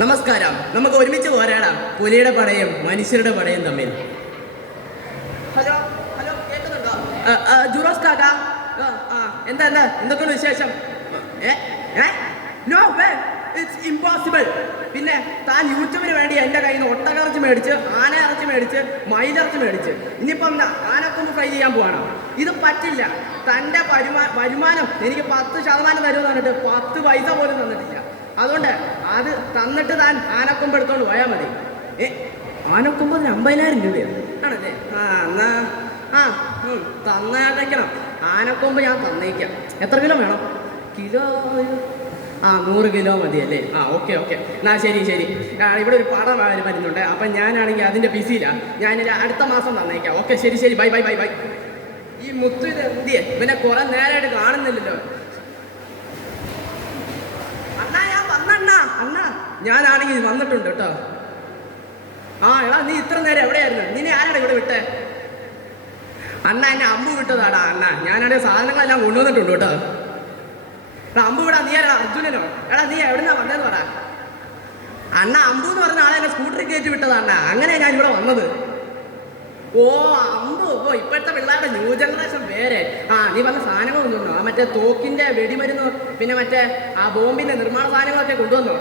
നമസ്കാരം. നമുക്ക് ഒരുമിച്ച് പോരാടാം പുലിയുടെ പടയും മനുഷ്യരുടെ പടയും തമ്മിൽ. ഹലോ ഹലോ, കേൾക്കുന്നുണ്ടോ? ജുറോസ് കാക്ക, എന്താ എന്താ എന്തൊക്കെയാണ് വിശേഷം? No way, it's impossible. പിന്നെ താൻ യൂട്യൂബിന് വേണ്ടി എൻ്റെ കയ്യിൽ നിന്ന് ഒട്ടകറച്ചി മേടിച്ച്, ആനയിറച്ചി മേടിച്ച്, മയിലിറച്ചി മേടിച്ച്, ഇനിയിപ്പം എന്താ ആനക്കൊന്ന് ഫ്രൈ ചെയ്യാൻ പോവാണോ? ഇത് പറ്റില്ല. തൻ്റെ വരുമാനം എനിക്ക് 10% തരുമെന്ന് പറഞ്ഞിട്ട് 10 പൈസ പോലും തന്നിട്ടില്ല. അതുകൊണ്ട് അത് തന്നിട്ട് താൻ ആനക്കൊമ്പ് എടുത്തോണ്ട് പോയാൽ മതി. ആനക്കൊമ്പതിന് 50,000 രൂപയാണ് ആണല്ലേ? എന്നാ തന്നേക്കണം. ആനക്കൊമ്പ് ഞാൻ തന്നേക്കാം. എത്ര കിലോ വേണം? കിലോ 100 കിലോ മതിയല്ലേ? ഓക്കെ ഓക്കെ, എന്നാ ശരി ശരി. ഇവിടെ ഒരു പടം വരുന്നുണ്ട്, അപ്പം ഞാനാണെങ്കിൽ അതിൻ്റെ ബിസിയിലാണ്. ഞാനിത് അടുത്ത മാസം തന്നേക്കാം. ഓക്കെ ശരി ശരി, ബൈ ബൈ ബൈ ബൈ. ഈ മുത്തു ഇത് എന്തിയെ? പിന്നെ കുറെ നേരമായിട്ട് കാണുന്നില്ലല്ലോ. അണ്ണാ ഞാനാണെങ്കിൽ വന്നിട്ടുണ്ട് കേട്ടോ. എടാ, നീ ഇത്ര നേരം എവിടെയായിരുന്നു? നീ ആരാണ് ഇവിടെ വിട്ടേ? അണ്ണ എന്നെ അമ്പ് വിട്ടതാടാ അണ്ണ. ഞാനാണെങ്കിൽ സാധനങ്ങളെല്ലാം കൊണ്ടുവന്നിട്ടുണ്ട് കേട്ടോ. അമ്പ് വിടാ. നീ ആരാ? അർജുനനോ? എടാ, നീ എവിടുന്നാ വന്നതെന്ന് പറ. അണ്ണ അമ്പു എന്ന് പറഞ്ഞ ആളെ എന്നെ സ്കൂട്ടറിൽ കയറ്റി വിട്ടതാ അണ്ണ. അങ്ങനെയാണ് ഞാൻ ഇവിടെ വന്നത്. അമ്പു. ഇപ്പോഴത്തെ പിള്ളേരുടെ ന്യൂ ജനറേഷൻ പേര്. നീ പറഞ്ഞ സാധനങ്ങൾ കൊണ്ടുവന്നോ? മറ്റേ തോക്കിന്റെ വെടിമരുന്ന്, പിന്നെ മറ്റേ ബോംബിന്റെ നിർമ്മാണ സാധനങ്ങളൊക്കെ കൊണ്ടുവന്നോ?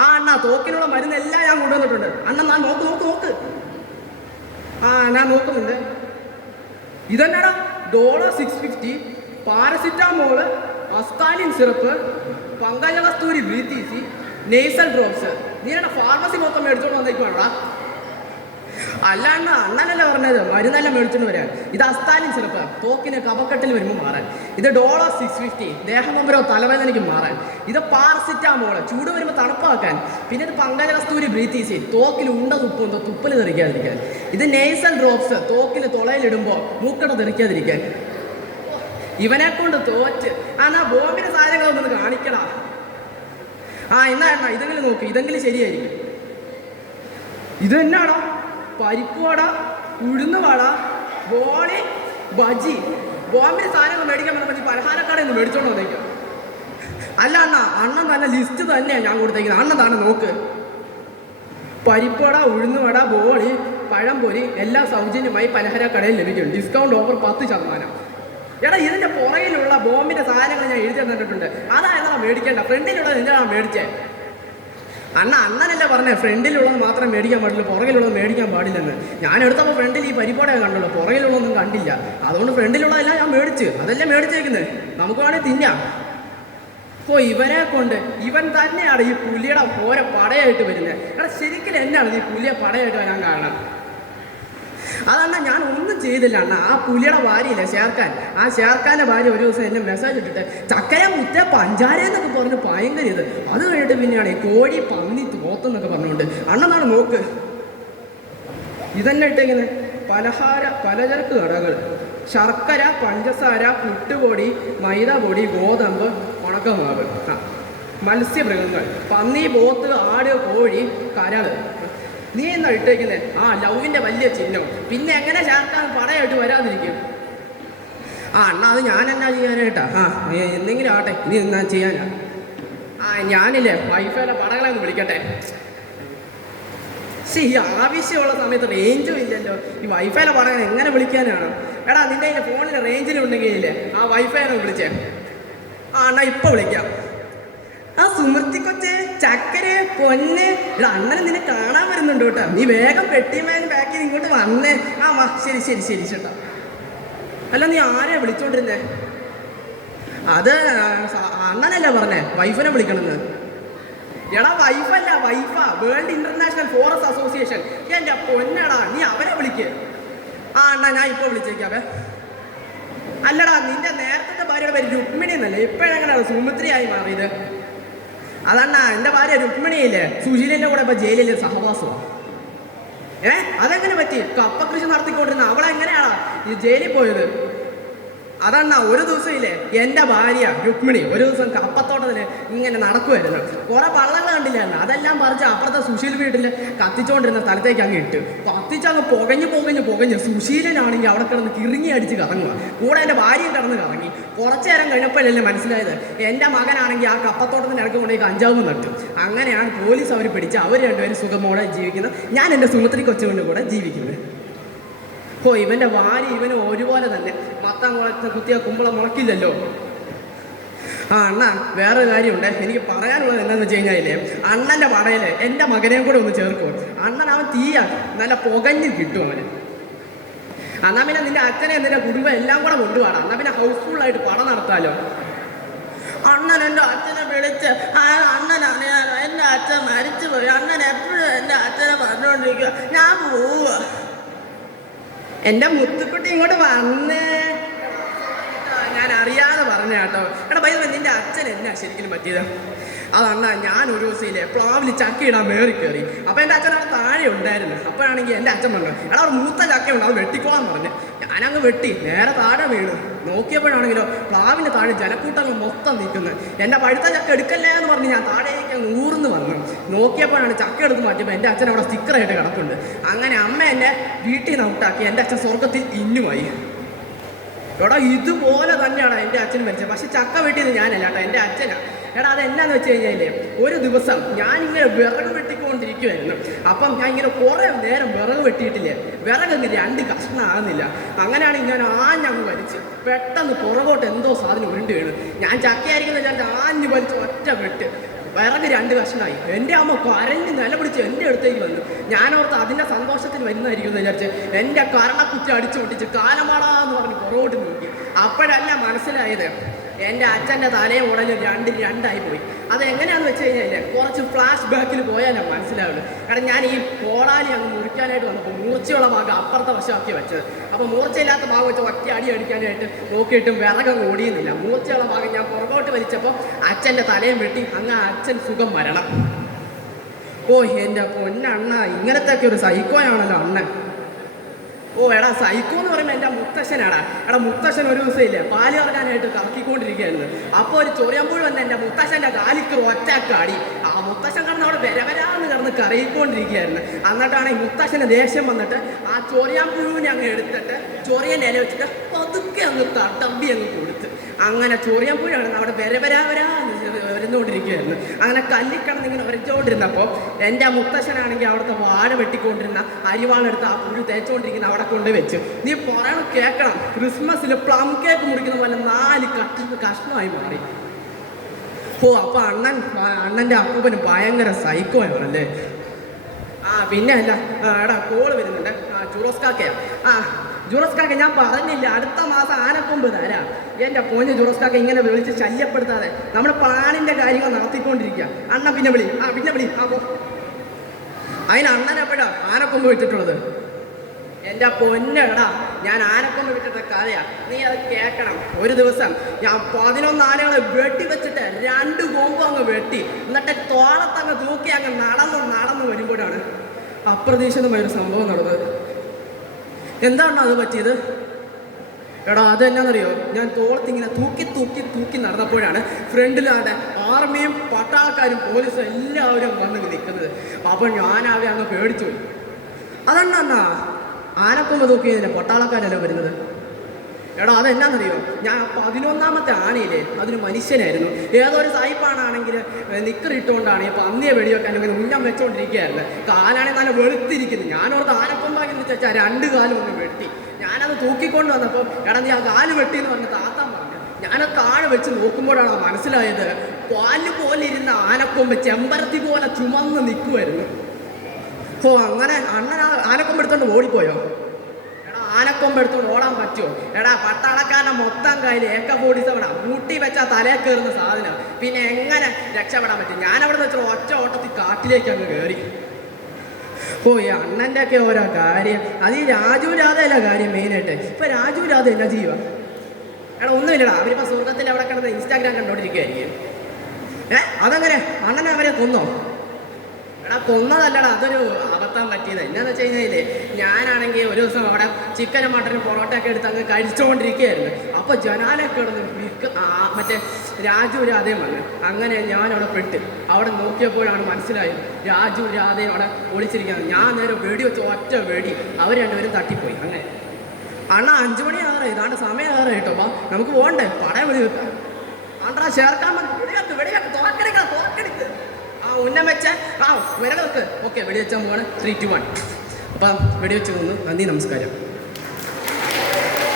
അണ്ണാ, തോക്കിനുള്ള മരുന്നെല്ലാം ഞാൻ കൊണ്ടുവന്നിട്ടുണ്ട്. അണ്ണ നോക്ക് നോക്ക് നോക്ക്. ഞാൻ നോക്കുന്നുണ്ട്. ഇതെന്നാടാ? Dolo 650, paracetamol, Asthalin syrup, Pankajakasthuri breathe easy, nasal drops. നീ എന്നെ ഫാർമസി മൊത്തം മേടിച്ചോണ്ട് വന്നേക്കുവാണോടാ? അല്ല അണ്ണ, അണ്ണനല്ല പറഞ്ഞത് മരുന്നെല്ലാം മേടിച്ചോണ്ട് വരാൻ. ഇത് അസ്താലിൻ സിറപ്പ്, തോക്കിന് കഫക്കെട്ടിൽ വരുമ്പോൾ മാറാൻ. ഇത് ഡോളോ 650, ദേഹനൊമ്പരോ തലവേദനയ്ക്ക് മാറാൻ. ഇത് പാരസിറ്റാമോള്, ചൂട് വരുമ്പോൾ തണുപ്പാക്കാൻ. പിന്നെ ഇത് പങ്കജകസ്തൂരി ബ്രീത്തീസി, തോക്കിൽ ഉണ്ട തുപ്പും തുപ്പൽ തെറിക്കാതിരിക്കാൻ. ഇത് നെയ്സൽ ഡ്രോപ്സ്, തോക്കിൽ തുളയിലിടുമ്പോൾ മൂക്കട തെറിക്കാതിരിക്കാൻ. ഇവനെ കൊണ്ട് തോറ്റ്. എന്നാ ബോംബിന്റെ സാധനങ്ങളൊന്നും കാണിക്കടാ. എന്നാ എണ്ണ ഇതെങ്കിലും നോക്ക്, ഇതെങ്കിലും ശരിയായിരിക്കും. ഇത് തന്നെയാണോ? പരിപ്പ് വട, ഉഴുന്ന് വട, ബോളി, ബജി. ബോംബിന്റെ സാധനങ്ങൾ മേടിക്കാൻ പറഞ്ഞാൽ പലഹാരക്കടയിൽ നിന്ന് മേടിച്ചോണ്ട് വന്നേക്കാം. അല്ല അണ്ണൻ തന്നെ ലിസ്റ്റ് തന്നെയാണ് ഞാൻ കൊടുത്തേക്കുന്നത്. അണ്ണൻ തന്നെ നോക്ക്. പരിപ്പ് വട, ഉഴുന്ന് വട, ബോളി, പഴംപൊരി എല്ലാം സൗജന്യമായി പലഹാരക്കടയിൽ ലഭിക്കും. Discount offer 10%. എടാ, ഇതിൻ്റെ പുറകിലുള്ള ബോംബിൻ്റെ സാധനങ്ങൾ ഞാൻ എഴുതി തന്നിട്ടുണ്ട്. അതായതാ മേടിക്കേണ്ട. ഫ്രണ്ടിലുള്ളത് നിങ്ങളാണ് മേടിച്ചേ. അണ്ണനല്ലേ പറഞ്ഞേ ഫ്രണ്ടിലുള്ളത് മാത്രം മേടിക്കാൻ പാടില്ല, പുറകിലുള്ളത് മേടിക്കാൻ പാടില്ലെന്ന്. ഞാൻ എടുത്തപ്പോൾ ഫ്രണ്ടിൽ ഈ പരിപ്പോടെ കണ്ടുള്ളൂ, പുറകിലുള്ളതൊന്നും കണ്ടില്ല. അതുകൊണ്ട് ഫ്രണ്ടിലുള്ളതെല്ലാം ഞാൻ മേടിച്ച്, അതല്ലേ മേടിച്ചേക്കുന്നത്. നമുക്ക് വേണമെങ്കിൽ തിന്നാം. ഇവനെ കൊണ്ട് ഇവൻ തന്നെയാണ് ഈ പുലിയുടെ ഓരോ പടയായിട്ട് വരുന്നത്. എടാ, ശരിക്കും എന്നാണ് ഈ പുലിയെ പടയായിട്ട് വരാൻ കാരണം? അതണ്ണ ഞാൻ ഒന്നും ചെയ്തില്ല അണ്ണ. ആ പുലിയുടെ ഭാര്യയില്ലേ ഷേർഖാൻ, ആ ഷേർഖാൻ്റെ ഭാര്യ ഒരു ദിവസം എന്നെ മെസ്സേജ് ഇട്ടിട്ട് ചക്കര മുറ്റ പഞ്ചാര എന്നൊക്കെ പറഞ്ഞ് ഭയങ്കര ഇത്. അത് കഴിഞ്ഞിട്ട് പിന്നെയാണ് ഈ കോഴി പന്നി തോത്തെന്നൊക്കെ പറഞ്ഞുകൊണ്ട്. അണ്ണനാണ് നോക്ക്. ഇതന്നെ ഇട്ടിങ്ങനെ പലചരക്ക് കടകൾ, ശർക്കര, പഞ്ചസാര, പുട്ടുപൊടി, മൈദാപ്പൊടി, ഗോതമ്പ്, ഉണക്കമാവ്, മത്സ്യമൃഗങ്ങൾ, പന്നി, പോത്ത്, ആട്, കോഴി, കരള്. നീ എന്നാ ഇട്ടേക്കുന്നത്? ലവിൻ്റെ വലിയ ചിഹ്നം. പിന്നെ എങ്ങനെ ചേർക്കാൻ പടയായിട്ട് വരാതിരിക്കും? അണ്ണാ, അത് ഞാൻ എന്നാ ചെയ്യാനായിട്ടാ? എന്തെങ്കിലും ആട്ടെ, ഇനി എന്നാ ചെയ്യാനാ? ഞാനില്ലേ വൈഫൈയുടെ പടകളെ ഒന്ന് വിളിക്കട്ടെ. ഈ ആവശ്യമുള്ള സമയത്ത് റേഞ്ചും ഇല്ലല്ലോ. ഈ വൈഫൈയുടെ പടങ്ങൾ എങ്ങനെ വിളിക്കാനാണ്? എടാ, നിന്റെ ഫോണിൽ റേഞ്ചിലുണ്ടെങ്കിൽ ഇല്ലേ ആ വൈഫൈനെ വിളിച്ചേ. അണ്ണാ ഇപ്പം വിളിക്കാം. സുമൃത്തി കൊച്ചേ, ചക്കരെ, പൊന്ന്, അണ്ണനെ നിന്നെ കാണാൻ വരുന്നുണ്ട് കേട്ടോ. നീ വേഗം പെട്ടിമേൻ ബാക്കി ഇങ്ങോട്ട് വന്നേ. വാ, ശരി ശരി ശരി ചേട്ടാ. അല്ല, നീ ആരെയാ വിളിച്ചോണ്ടിരുന്നേ? അത് അണ്ണനല്ല പറഞ്ഞേ വൈഫിനെ വിളിക്കണമെന്ന്. എടാ, വൈഫല്ല, വൈഫാ. World international forest association. എൻ്റെ പൊന്നടാ, നീ അവരെ വിളിക്ക്. അണ്ണാ, ഞാൻ ഇപ്പോൾ വിളിച്ചേക്കാവേ. അല്ലടാ, നിന്റെ നേരത്തെ ഭാര്യയുടെ പേര് രുക്മിണി എന്നല്ലേ? ഇപ്പോഴെങ്ങനെയാണ് സുമിത്രിയായി മാറിയത്? അതണ്ണ, എൻ്റെ ഭാര്യ രുക്മിണിയില്ലേ സുശീലിൻ്റെ കൂടെ ഇപ്പം ജയിലിലെ സഹവാസമാണ്. അതെങ്ങനെ പറ്റി? കപ്പ കൃഷി നടത്തിക്കൊണ്ടിരുന്ന അവളെങ്ങനെയാണാ ഈ ജയിലിൽ പോയത്? അതണ്ണ ഒരു ദിവസം ഇല്ലേ എൻ്റെ ഭാര്യ രുക്മിണി ഒരു ദിവസം കപ്പത്തോട്ടത്തിൽ ഇങ്ങനെ നടക്കുമായിരുന്നു. കുറെ പള്ളങ്ങൾ കണ്ടില്ലായിരുന്നു, അതെല്ലാം പറിച്ച് അപ്പുറത്തെ സുശീൽ വീട്ടിൽ കത്തിച്ചുകൊണ്ടിരുന്ന സ്ഥലത്തേക്ക് അങ്ങ് ഇട്ട് കത്തിച്ചങ്ങ് പുകഞ്ഞ് സുശീലനാണെങ്കിൽ അവിടെ കിടന്ന് കിറങ്ങി അടിച്ച് കറങ്ങുക. കൂടെ എൻ്റെ ഭാര്യയും കിടന്ന് കറങ്ങി. കുറച്ചു നേരം കഴിഞ്ഞപ്പോഴല്ലേ മനസ്സിലായത് എൻ്റെ മകനാണെങ്കിൽ ആ കപ്പത്തോട്ടത്തിൻ്റെ ഇടയ്ക്ക് കൊണ്ടുപോയി കഞ്ചാവ് നട്ടു. അങ്ങനെയാണ് പോലീസ് അവർ പിടിച്ച് അവർ രണ്ടുപേരും സുഖമോടെ ജീവിക്കുന്നത്, ഞാൻ എൻ്റെ സുമത്രി കൊച്ചുകൊണ്ട് കൂടെ ജീവിക്കുന്നത്. ഇവൻ്റെ ഭാര്യ ഇവന് ഒരുപോലെ തന്നെ മത്തം കുത്തിയ കുമ്പളം മുളക്കില്ലല്ലോ. അണ്ണ വേറെ കാര്യമുണ്ട്, എനിക്ക് പറയാനുള്ളത് എന്താണെന്ന് വെച്ച് കഴിഞ്ഞാലേ അണ്ണൻ്റെ പടയിൽ എൻ്റെ മകനെയും കൂടെ ഒന്ന് ചേർക്കും. അണ്ണൻ അവൻ തീയാണ്, നല്ല പുകഞ്ഞ് കിട്ടും അവന്. എന്നാൽ പിന്നെ നിന്റെ അച്ഛനെ നിന്റെ കുടുംബം എല്ലാം കൂടെ കൊണ്ടുപോകണം. എന്നാൽ പിന്നെ ഹൗസ്ഫുള്ളായിട്ട് പടം നടത്താലോ. അണ്ണൻ എൻ്റെ അച്ഛനെ വിളിച്ച് അണ്ണൻ അറിയാനോ എൻ്റെ അച്ഛൻ മരിച്ചു പോയി, അണ്ണൻ എപ്പോഴും എൻ്റെ അച്ഛനെ പറഞ്ഞുകൊണ്ടിരിക്കുക, ഞാൻ പോവുക. എൻ്റെ മുത്തുക്കുട്ടി ഇങ്ങോട്ട് വന്നേ, ഞാൻ അറിയാതെ പറഞ്ഞ കേട്ടോ. എടാ ഭയ നിന്റെ അച്ഛൻ എന്നാ ശരിക്കും പറ്റിയത്? അതണ്ണ ഞാൻ ഒരു ദിവസമില്ലേ പ്ലാവിൽ ചക്ക ഇടാൻ മേറി കയറി. അപ്പം എൻ്റെ അച്ഛൻ അവിടെ താഴെ ഉണ്ടായിരുന്നു. അപ്പോഴാണെങ്കിൽ എൻ്റെ അച്ഛൻ പറഞ്ഞു എടാ അവിടെ മൂത്ത ചക്കയുണ്ട്, അത് വെട്ടിക്കോളാൻ പറഞ്ഞു. ഞാനങ്ങ് വെട്ടി നേരെ താഴെ വീണു. നോക്കിയപ്പോഴാണെങ്കിലോ പ്ലാവിൻ്റെ താഴെ ജനക്കൂട്ടങ്ങൾ മൊത്തം നിൽക്കുന്നത്. എൻ്റെ പഴുത്ത ചക്ക എടുക്കല്ലേ എന്ന് പറഞ്ഞ് ഞാൻ താഴേക്ക് അങ്ങ് ഊർന്ന് വന്നു. നോക്കിയപ്പോഴാണ് ചക്ക എടുത്ത് മാറ്റിയപ്പോൾ എൻ്റെ അച്ഛൻ അവിടെ സ്റ്റിക്കറായിട്ട് കിടക്കുന്നുണ്ട്. അങ്ങനെ അമ്മ എന്നെ വീട്ടിൽ നിന്ന് ഔട്ടാക്കി. എൻ്റെ അച്ഛൻ സ്വർഗത്തിൽ ഇന്നുമായി. എടാ ഇതുപോലെ തന്നെയാണ് എൻ്റെ അച്ഛൻ മരിച്ചത്. പക്ഷെ ചക്ക വെട്ടിയത് ഞാനല്ല കേട്ടോ, എൻ്റെ അച്ഛനാണ്. എടാ അതെന്നാന്ന് വെച്ച് കഴിഞ്ഞാൽ ഒരു ദിവസം ഞാനിങ്ങനെ വിറക് വെട്ടിക്കൊണ്ടിരിക്കുമായിരുന്നു. അപ്പം ഞാൻ ഇങ്ങനെ കുറേ നേരം വിറക് വെട്ടിയിട്ടില്ലേ, വിറകങ്ങ് 2 കഷ്ണമാകുന്നില്ല. അങ്ങനെയാണ് ഇങ്ങനെ ആഞ്ഞങ്ങ് വലിച്ച് പെട്ടെന്ന് പുറകോട്ട് എന്തോ സാധനം ഉരുണ്ട് വീണ്. ഞാൻ ചക്കയായിരിക്കുന്ന ഞാൻ ആഞ്ഞ് വലിച്ച് ഒറ്റ വെട്ട് വിറക് 2 കഷ്ണമായി. എൻ്റെ അമ്മ കരഞ്ഞ് നിലപിടിച്ച് എൻ്റെ അടുത്തേക്ക് വന്നു. ഞാനോർത്ത് അതിൻ്റെ സന്തോഷത്തിൽ വരുന്നതായിരിക്കും എന്ന് വിചാരിച്ച് എൻ്റെ കരണക്കുറ്റി അടിച്ചു പൊട്ടിച്ച് കാലമാടാന്ന് പറഞ്ഞ് പുറകോട്ട് നോക്കി. അപ്പോഴല്ല മനസ്സിലായത് എൻ്റെ അച്ഛൻ്റെ തലയും ഉടനെ 2 പോയി. അതെങ്ങനെയാണെന്ന് വെച്ച് കഴിഞ്ഞാൽ കുറച്ച് ഫ്ലാഷ് ബാക്കിൽ പോയാലേ മനസ്സിലാവുള്ളൂ. കാരണം ഞാൻ ഈ കോടാലി അങ്ങ് മുറിക്കാനായിട്ട് വന്നപ്പോൾ മൂർച്ചയുള്ള ഭാഗം അപ്പുറത്തെ വശമാക്കി വെച്ചത്. അപ്പോൾ മൂർച്ചയില്ലാത്ത ഭാഗം വെച്ച് ഒറ്റ അടി അടിക്കാനായിട്ട് നോക്കിയിട്ടും വിറകങ്ങ് ഓടിയുന്നില്ല. മൂർച്ചയുള്ള ഭാഗം ഞാൻ പുറകോട്ട് വലിച്ചപ്പോൾ അച്ഛൻ്റെ തലയും വെട്ടി. അങ്ങ് അച്ഛൻ സുഖം മരണം. എൻ്റെ പൊന്നണ്ണ, ഇങ്ങനത്തെ ഒരു സൈക്കോയാണല്ലോ അണ്ണൻ. എടാ സൈക്കോ എന്ന് പറയുമ്പോൾ എൻ്റെ മുത്തശ്ശനാടാ. എടാ മുത്തശ്ശൻ ഒരു ദിവസം ഇല്ലേ പാല് ഇറങ്ങാനായിട്ട് കറക്കിക്കൊണ്ടിരിക്കുകയായിരുന്നു. അപ്പോൾ ഒരു ചൊറിയമ്പുഴ വന്ന് എൻ്റെ മുത്തശ്ശൻ്റെ കാലിക്ക് ഒറ്റക്കാടി. ആ മുത്തശ്ശൻ കിടന്ന് അവിടെ വരവരാന്ന് കിടന്ന് കറയിക്കൊണ്ടിരിക്കുകയായിരുന്നു. എന്നിട്ടാണ് ഈ മുത്തശ്ശന് ദേഷ്യം വന്നിട്ട് ആ ചൊറിയാമ്പുഴുവിനെ അങ്ങ് എടുത്തിട്ട് ചൊറിയൻ്റെ ഇല വെച്ചിട്ട് പതുക്കെ അങ്ങ് തമ്പി അങ്ങ് കൊടുത്ത്. അങ്ങനെ ചൊറിയാമ്പുഴാണ് അവിടെ വരുന്നുകൊണ്ടിരിക്കുകയായിരുന്നു. അങ്ങനെ കല്ലിക്കിടന്ന് ഇങ്ങനെ വരച്ചുകൊണ്ടിരുന്നപ്പോൾ എൻ്റെ മുത്തശ്ശനാണെങ്കിൽ അവിടുത്തെ വാഴ വെട്ടിക്കൊണ്ടിരുന്ന അരിവാളെടുത്ത് ആ പുഴു തേച്ചുകൊണ്ടിരിക്കുന്ന അവിടെ കൊണ്ട് വെച്ചു. നീ പറയണം കേൾക്കണം, ക്രിസ്മസിൽ പ്ലം കേക്ക് മുറിക്കുന്ന പോലെ 4 കഷ്ണമായി മാറി. അപ്പോൾ അണ്ണൻ്റെ അപ്പൂപ്പന് ഭയങ്കര സൈക്കോയാണല്ലേ. പിന്നെ അല്ല എടാ കോള് വരുന്നുണ്ട്. ജുറോസ്കാക്കയാ. ജുറോസ്കാക്ക ഞാൻ പറഞ്ഞില്ല അടുത്ത മാസം ആനക്കൊമ്പ് തരാം. എൻ്റെ പോഞ്ഞ് ജുറോസ്കാക്ക ഇങ്ങനെ വിളിച്ച് ശല്യപ്പെടുത്താതെ നമ്മൾ പ്ലാനിൻ്റെ കാര്യങ്ങൾ നടത്തിക്കൊണ്ടിരിക്കുക. അണ്ണ പിന്നെ വിളി പോ. അതിന് അണ്ണനെപ്പോഴാ ആനക്കൊമ്പ് വിട്ടിട്ടുള്ളത്? എൻ്റെ പൊന്നെടാ, ഞാൻ ആനക്കൊമ്പ് വിട്ടിട്ട കഥയാ, നീ അത് കേൾക്കണം. ഒരു ദിവസം ഞാൻ 11 ആനകളെ വെട്ടി വെച്ചിട്ട് 2 കൊമ്പ് അങ്ങ് വെട്ടി, എന്നിട്ട് തോളത്തങ്ങ് തൂക്കി അങ്ങ് നടന്നു വരുമ്പോഴാണ് അപ്രതീക്ഷിതമായൊരു സംഭവം നടന്നത്. എന്താണ് അത് പറ്റിയത്? എടാ അതെന്നാന്നറിയോ, ഞാൻ തോളത്തിങ്ങനെ തൂക്കി നടന്നപ്പോഴാണ് ഫ്രണ്ടിലാണ്ട് ആർമിയും പട്ടാളക്കാരും പോലീസും എല്ലാവരും വന്ന് നിൽക്കുന്നത്. അപ്പോൾ ഞാനാവെ അങ്ങ് പേടിച്ചു പോയി. അതെന്നാ ആനക്കൊമ്പ് തൂക്കിയതിൻ്റെ പട്ടാളക്കാരല്ല വരുന്നത്. എടാ അതെന്നാന്നറിയോ, ഞാൻ 11ാമത്തെ ആനയില്ലേ അതൊരു മനുഷ്യനായിരുന്നു. ഏതോ ഒരു സായിപ്പാണെങ്കിൽ നിക്കറിട്ടുകൊണ്ടാണ് ഈ പന്നിയെ വെടിയൊക്കെ അല്ലെങ്കിൽ ഉന്നം വെച്ചുകൊണ്ടിരിക്കുകയായിരുന്നു. കാലാണെങ്കിൽ നല്ല വെളുത്തിരിക്കുന്നു. ഞാനോർത്ത് ആനക്കൊമ്പാക്കി വെച്ചാൽ 2 കാലും ഒന്ന് വെട്ടി. ഞാനത് തൂക്കിക്കൊണ്ട് വന്നപ്പോൾ എടാ നീ ആ കാല് വെട്ടി എന്ന് പറഞ്ഞ് താത്താൻ പറഞ്ഞു. ഞാനത് താഴെ വെച്ച് നോക്കുമ്പോഴാണ് മനസ്സിലായത് പാല് പോലെ ഇരുന്ന ആനക്കൊമ്പ് ചെമ്പരത്തി പോലെ ചുമന്ന് നിൽക്കുമായിരുന്നു. അങ്ങനെ അണ്ണൻ ആനക്കൊമ്പ് എടുത്തോണ്ട് ഓടിപ്പോയോ? ആനക്കൊമ്പ് എടുത്തോണ്ട് ഓടാൻ പറ്റുമോ? എടാ പട്ടാളക്കാരൻ്റെ മൊത്തം കയ്യിൽ AK-47 കൂട്ടി വെച്ചാൽ തലയിൽ കയറുന്ന സാധനം. പിന്നെ എങ്ങനെ രക്ഷപ്പെടാൻ പറ്റും? ഞാനവിടെ നിന്ന് വെച്ചാൽ ഒറ്റ ഓട്ടത്തിൽ കാട്ടിലേക്ക് അങ്ങ് കയറി. ഈ അണ്ണൻ്റെ ഒക്കെ ഓരോ കാര്യം. അത് ഈ രാജു രാധയല്ല കാര്യം മെയിനായിട്ട്. ഇപ്പം രാജു രാധ എന്നാ ചെയ്യുക? എടാ ഒന്നുമില്ലടാ, അവരിപ്പോൾ സ്വർഗത്തിൻ്റെ അവിടെ കിടന്ന് ഇൻസ്റ്റാഗ്രാം കണ്ടോണ്ടിരിക്കുകയായിരിക്കും. അതെങ്ങനെ അണ്ണനെ അവരെ കൊന്നോ? എടാ കൊന്നതല്ലടാ, അതൊരു നിർത്താൻ പറ്റിയത്. എന്നാന്ന് വെച്ച് കഴിഞ്ഞാൽ ഞാനാണെങ്കിൽ ഒരു ദിവസം അവിടെ ചിക്കനും മട്ടനും പൊറോട്ടയൊക്കെ എടുത്ത് അങ്ങ് കഴിച്ചുകൊണ്ടിരിക്കുകയായിരുന്നു. അപ്പോൾ ജനാലെ കിടന്ന് മറ്റേ രാജു രാധയും വന്നു. അങ്ങനെ ഞാൻ അവിടെ പെട്ട് അവിടെ നോക്കിയപ്പോഴാണ് മനസ്സിലായി രാജു രാധയും അവിടെ ഒളിച്ചിരിക്കുന്നത്. ഞാൻ നേരെ വെടി വെച്ച് ഒറ്റ വെടി അവർ രണ്ടുപേരും തട്ടിപ്പോയി. അങ്ങനെ അണ്ണാ 5 മണി ആറ് ഇതാണ്ട് സമയം ആറ് കേട്ടോ. അപ്പം നമുക്ക് പോകണ്ടേ പടയെ വെടി വെക്കാം. ആണ്ടാ ചേർക്കാൻ വെടിവെക്ക് തോക്കെടുക്കുക. ആ ഉന്നം വെച്ച വിരൽ വെക്ക്. ഓക്കെ വെടി വെച്ചാൽ പോവാണ് 3, 2, 1. അപ്പം വെടിവെച്ച് തോന്നുന്നു. നന്ദി, നമസ്കാരം.